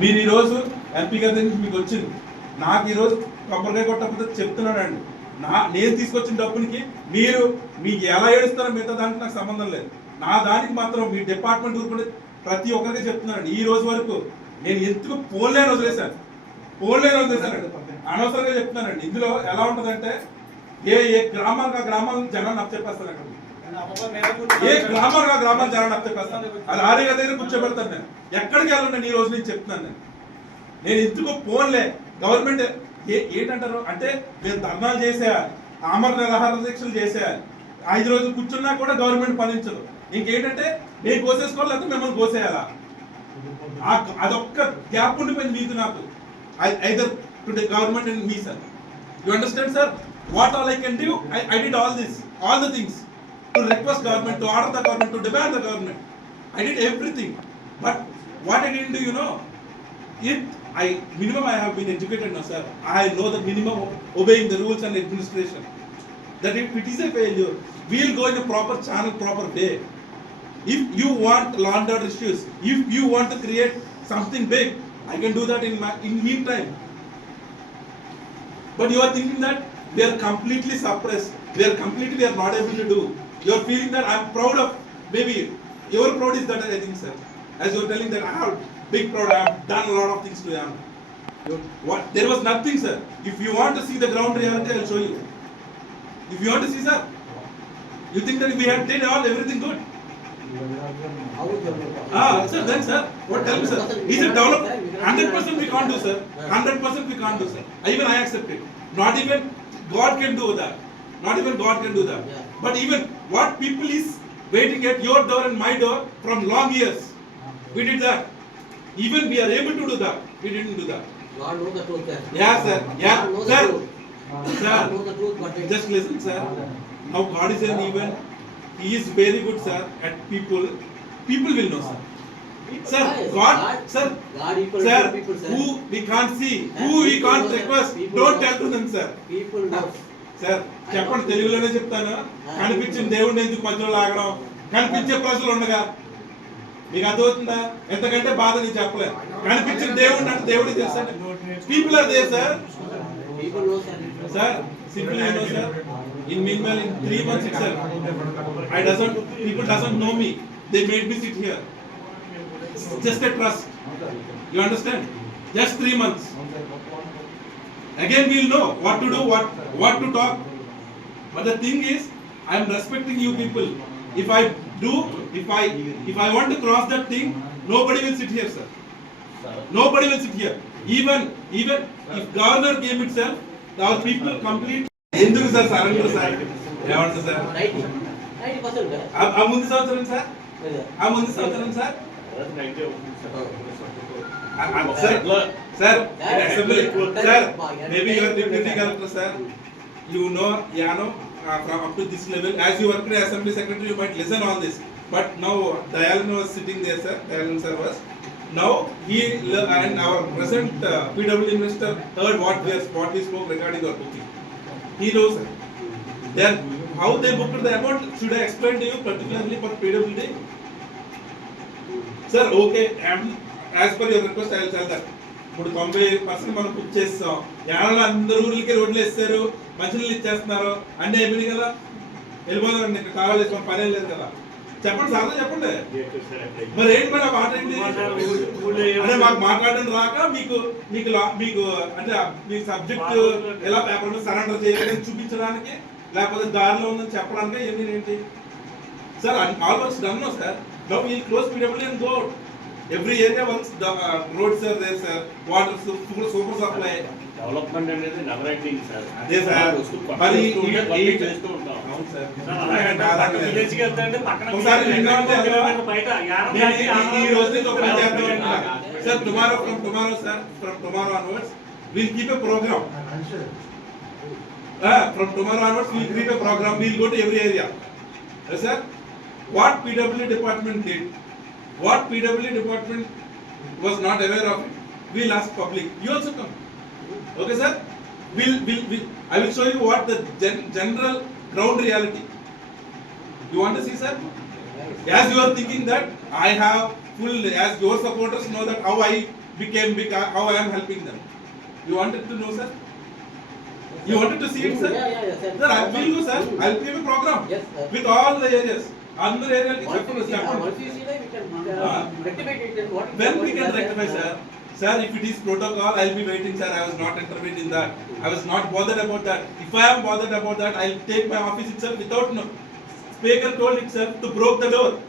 మీరు ఈరోజు ఎంపీ గారి నుంచి మీకు వచ్చింది. నాకు ఈరోజు కొబ్బరికాయ కొట్టకపోతే చెప్తున్నాడండి. నా నేను తీసుకొచ్చిన డబ్బునికి మీరు మీకు ఎలా ఏడుస్తారో మిగతా దానికి నాకు సంబంధం లేదు. నా దానికి మాత్రం మీ డిపార్ట్మెంట్ ఊరుకుంటే ప్రతి ఒక్కరికి చెప్తున్నానండి. ఈ రోజు వరకు నేను ఎందుకు పోలేని వదిలేశాను? పోలేని వదిలేశానండి. అనవసరంగా చెప్తున్నానండి. ఇందులో ఎలా ఉంటుందంటే ఏ ఏ గ్రామానికి ఆ గ్రామాల జనాలు నాకు చెప్పేస్తాను అక్కడ ఏ గ్రామాలు ఆ గ్రామాలు జనాలు నాకు అది ఆరేగా దగ్గర కూర్చోబెడతాను నేను. ఎక్కడికి వెళ్ళండి ఈ రోజు నేను చెప్తున్నాను నేను. నేను ఎందుకు పోన్లే? గవర్నమెంట్ ఏ ఏంటంటారు? అంటే నేను ధర్నాలు చేసేయాలి ఆమర నిరాహార దీక్షలు చేసేయాలి. ఐదు రోజులు కూర్చున్నా కూడా గవర్నమెంట్ పనించదు. ఇంకేంటంటే నేను కోసేసుకోవాలి లేకపోతే మిమ్మల్ని కోసేయాలా? అదొక్క గ్యాప్ ఉండిపోయింది మీకు నాకు. Either to the government and me sir. You understand sir what all I can do I did all this all the things to request government, to order the government, to demand the government. I did everything. But what I didn't do, you know, if I minimum I have been educated now, sir, I know the minimum obeying the rules and administration. That if it is a failure, we'll go in the proper channel, proper way. If you want laundered issues, if you want to create something big, I can do that in my in meantime. But you are thinking that they are completely suppressed we are completely are not able to do. You are feeling that I am proud of maybe your proud is that I think, sir. As you are telling that I have big proud, I have done a lot of things to them. What there was nothing, sir. If you want to see the ground reality, I will show you. If you want to see, sir, you think that we have did all everything good. Ah, sir, then sir, what tell me, sir? Is it developed? Hundred percent we can't do, sir. Hundred percent we can't do, sir. Even I accept it. Not even God can do that. Not even God can do that. Yeah. But even what people is waiting at your door and my door from long years, we did that. Even we are able to do that. We didn't do that. God knows the truth, sir. Yeah, sir. Yeah, sir. truth. Sir, knows the truth, but just listen, sir. Now God is an even. He is very good, sir. At people, people will know, sir. Sir, God, sir, God equal sir, people, sir. who we can't see, And who we can't request, don't know. tell to them, sir. People knows. Sir చెప్పండి తెలుగులోనే చెప్తాను. కనిపించిన దేవుడిని ఎందుకు మధ్యలో లాగడం? కనిపించే ప్రజలు ఉండగా. మీకు అర్థమవుతుందా? ఎంతకంటే బాధ నేను చెప్పలేదు. కనిపించిన దేవుడిని అంటే దేవుడికి తెలుసా? People are they sir sir simple no sir in mean well in three months it sir I doesn't people doesn't know me they made me sit here just a trust you understand just three months again we'll know what to do what what to talk but the thing is i am respecting you people if i do if i if i want to cross that thing nobody will sit here sir nobody will sit here even even if governor came itself our people complete ఎందుకు sir surrender sir ఏమంటారు sir. ఆ- ముందు సంవత్సరం sir. ఆ ముందు సంవత్సరం sir I'm a sir, blood. Sir, that's assembly. Good. Sir, maybe your deputy collector, sir. You know, you know, uh, from up to this level. As you work in assembly secretary, you might listen all this. But now, Dayalan was sitting there, sir. Dayalan sir was. Now he and our present uh, PW minister heard what we what we spoke regarding our booking. He knows sir. Then how they booked the amount should I explain to you particularly for PWD? Sir, okay, I'm as per your request I will tell that. ఇప్పుడు తొంభై percent మనం book చేస్తాం. ఏడాది అందరు ఊరికి రోడ్లు వేస్తారు. మంచినీళ్ళు ఇచ్చేస్తున్నారు. అన్నీ అయిపోయినాయి కదా. వెళ్ళిపోదాం ఇక్కడ కావాలి మన పని ఏం లేదు కదా. చెప్పండి సార్ చెప్పండి. మరి ఏంటి మరి మాట ఏంటి? అంటే మాకు మాట్లాడడం రాక మీకు మీకు మీకు అంటే మీ సబ్జెక్ట్ ఎలా పేపర్ మీద సరెండర్ చేయాలని చూపించడానికి లేకపోతే దారిలో ఉందని చెప్పడానికి ఏమి ఏంటి? Sir almost done sir now ఈ close PW and go every area once roads are there sir water super supply development అనేది నెవర్ ఎండింగ్ సార్. అదే సార్. మరి చేస్తూ ఉంటాం. అవును సార్. పక్కన విలేజ్కి వెళ్తాంటే పక్కన ఒకసారి బయట ఈ- రోజు నుంచి ఒక పని చేద్దాం. Sir tomorrow from tomorrow sir from tomorrow onwards will keep a programme from tomorrow onwards will keep a programme will go to every area sir what PW department did What PWD department was not aware of it? We'll ask public. You also come. Okay, sir? We'll, we'll, we'll, I will show you what the gen general ground reality. You want to see, sir? As you are thinking that I have full, as your supporters know that how I became big, how I am helping them. You wanted to know, sir? You wanted to see it, sir? Yeah, yeah, yeah, sir. Sir, I will go, sir. Mm-hmm. I will give a program yes, sir. with all the areas. under area, you have to uh, When we can rectify, uh, sir? Sir, if it is protocol, I'll be waiting, sir. I was not intervened in that. I was not bothered about that. If I am bothered about that, I'll take my office itself without no. Speaker told itself to broke the door.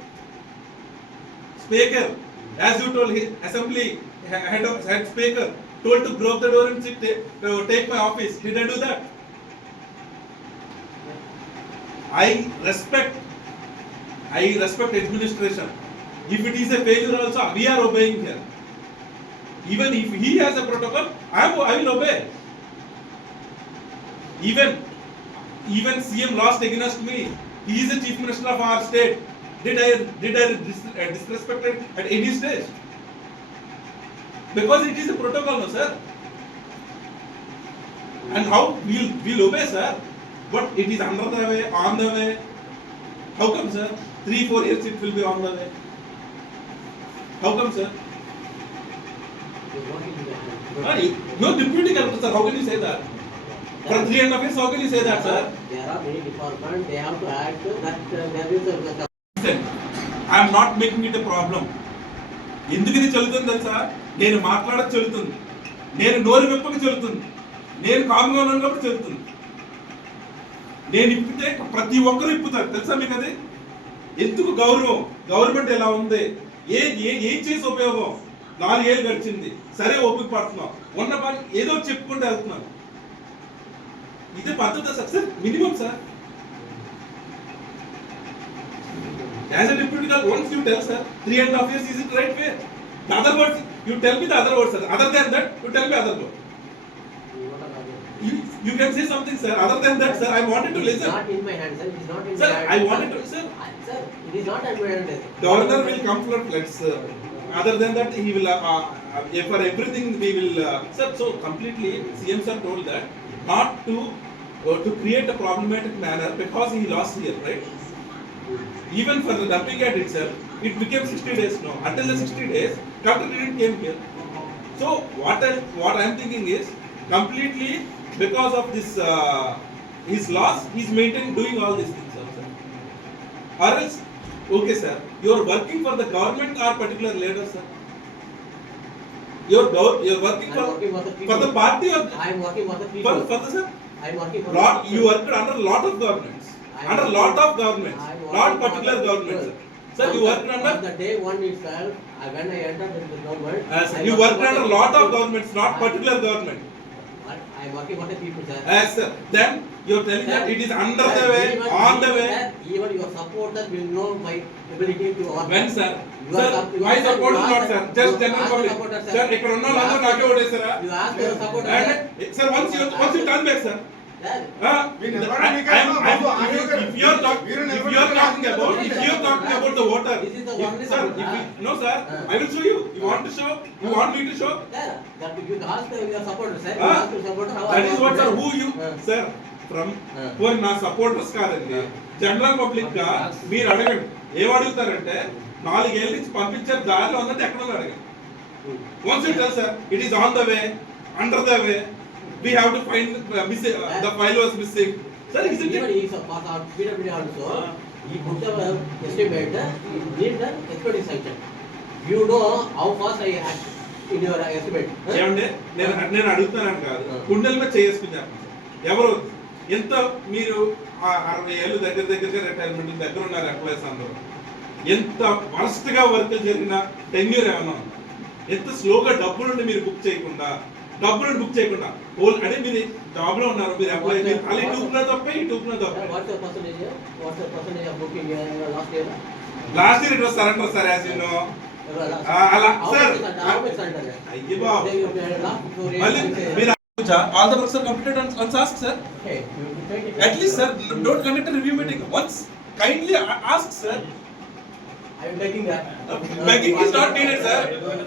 Speaker, as you told, his assembly head of head speaker told to broke the door and sit, to take my office. Did I do that? I respect I respect administration. If it is a failure also, we are obeying here. Even if he has a protocol, I am, I will obey. Even, even CM lost against me. He is the chief minister of our state. Did I, did I dis, uh, disrespected at any stage? Because it is a protocol, no sir. And how we'll, we'll obey, sir. But it is under the way, on the way. How come, sir? Three, four years it will be on the way. How come, sir? Ah, you- You're deputy collector, sir. How can you say that? For three and a half years, how can you say that, sir? There are many departments, they have to act that uh, there is a. Listen, I'm not making it a problem. ఎందుకు ఇది చెల్లుతుంది తెలుసా నేను మాట్లాడక చెల్లుతుంది నేను నోరు వెప్పక చెల్లుతుంది నేను కామ్గా ఉన్నాను కాబట్టి చెల్లుతుంది నేను ఇప్పితే ప్రతి ఒక్కరు ఇప్పుతారు తెలుసా మీకు అది ఎందుకు గౌరవం గవర్నమెంట్ ఎలా ఉంది ఏది ఏది ఏం చేసి ఉపయోగం? నాలుగేళ్ళు గడిచింది. సరే ఒప్పుకు పడుతున్నాం ఉన్న పని ఏదో చెప్పుకుంటూ వెళ్తున్నాను ఇది పద్ధతి success minimum sir. As a deputy once you tell sir three and half years is it right way other words you tell me the other words sir other than that you tell me other words You, can say something, sir. Other than that, sir, I wanted to listen. not in my hand, sir, it is not in my Sir. I wanted to, sir. Sir, it is not in my hand. Governor will come for floods, sir. Other than that, he will, uh, uh, uh, for everything, we will, uh, sir, so completely, CM sir told that not to, uh, to create a problematic manner because he lost here, right? Even for the dumping at itself, it became sixty days now. Until the sixty days, collector didn't came here. So what I, what I am thinking is completely because of this, uh, his loss, he's maintaining, doing all these things also. Or else, okay sir, you are working for the government or particular leader sir? You are, you are working am working for, for the for the party or I am working for the for, people. for the sir? I am working for. Lot, the you people. worked under lot of governments, under lot of governments, not particular governments. sir. Sir, you worked under, the day one itself, when I entered into the government. as I you worked under the lot of governments, not particular government. Am working for the people, sir. As sir, then you're telling that Sir, it is under sir, the way, even- on the way. sir, Even your supporter will know my ability to work. When sir? You are Sir, you my are- you are not sir, just you general public. sir. ఇక్కడ ఉన్న You నాకే ఓటేస్తారా? You ask your supporter. Sir, once you, once you turn back, sir. నా supporters కాదండి. General పబ్లిక్గా మీరు అడగండి. ఏం అడుగుతారంటే నాలుగేళ్ళ నుంచి పంపించే దారిలో ఉందంటే ఎక్కడ ఉందో అడగండి it is on the way under the way we have to find missing the file was missing sir is it Even he is a part of PWD also, he put the estimate, he need the expert sanction. You know how fast I act in your estimate. huh? ఏమండి నేను నేను అడుగుతున్నాను కాదు ఆ. గుండెల మీద చేసుకుని చెప్పండి ఎవరు ఎంత మీరు ఆ అరవై ఏళ్ళు దగ్గర దగ్గరగా రిటైర్మెంట్ దగ్గర ఉన్నారు ఎంప్లాయీస్ అందరూ ఎంత వరస్ట్గా వర్క్ జరిగిన టెన్యూర్ ఏమన్నా? ఎంత స్లోగా డబ్బులుండి మీరు బుక్ చేయకుండా డబ్బులు బుక్ చేయకుండా ఓల్ అంటే మీరు జాబ్ లో ఉన్నారు మీరు ఎంప్లాయీ మీరు ఖాళీ టూపున తప్ప ఈ టూపున Sir, తప్ప What's your percentage? here? What's your percentage of booking uh, in your last year? Last year it was surrender sir as you know Your last- Ah, అలా, How sir. much is that? How much surrender? అయ్యి బాబు Then you have last four years, మళ్ళీ you say- మీరు all the works are completed on on task sir Okay, you have to take it. At least, sir, don't conduct a review meeting. Once, kindly a- ask, sir. I am taking that. Begging is not needed, sir.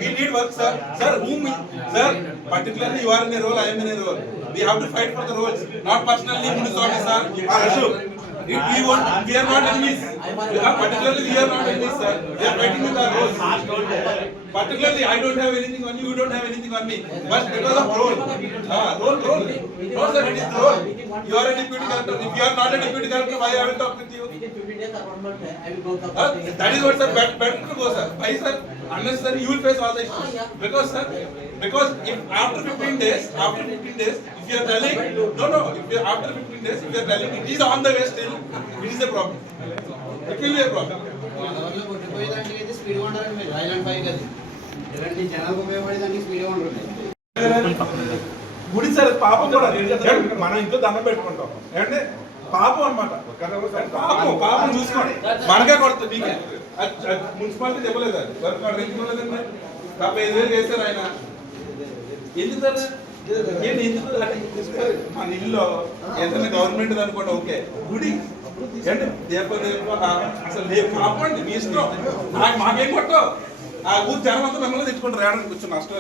We need work, sir. Sir, whom, we- sir, particularly you are in a role, I am in a role. We have to fight for the roles, not personally, Muniswamy, sir, Ashok. If we want, we are not enemies. Particularly, we are not enemies, sir. We are fighting with our roles. Particularly, I don't have anything on you, you don't have anything on me. But because of role. Ah, role, role. No, sir, it is role. You are a deputy collector. If you are not a deputy collector, why I haven't talked with you? Within 15 days or one month, I will go to the Ah, posting. That is what, sir, bet- better to go, sir. Why, sir? Unnecessary, you will face all the Ah, issues. yeah. Because, sir, because if after fifteen days, after fifteen days, if you are telling, no, no, if you are after fifteen days, if you are telling it is on the way still, it is a problem. It will be a problem. గోదావరిలో కొట్టిపోయేదానికి అయితే స్పీడ్గా ఉండాలండి మీరు island పైకి అది ఇలాంటి జనాలకు ఉపయోగపడేదానికి స్పీడ్గా ఉండాలి గుడి సార్ పాపం కూడా ఏమండి? మనం ఇంట్లో దండం పెట్టుకుంటాం ఏంటంటే పాపం అనమాట పాపం పాపం చూసుకోండి. మనకే కొడుతుంది మీకే మున్సిపాలిటీ చెప్పలేదు అది. వర్క్ ఆర్డర్ ఎందుకు డెబ్బై ఐదు వేలు చేశారు ఆయన. ఎందుకు సార్ ఏంటి ఎందుకు మన ఇల్లు ఏదైనా గవర్నమెంట్ అనుకోండి ఓకే. గుడి. ఏంటి? అసలు లేదు కాపండి మీ ఇష్టం. నాకు మాకేం కొట్టవు. ఆ ఊరు జనం అంతా మిమ్మల్ని తెచ్చుకుంటారు ఏడాది కూర్చొని నష్టం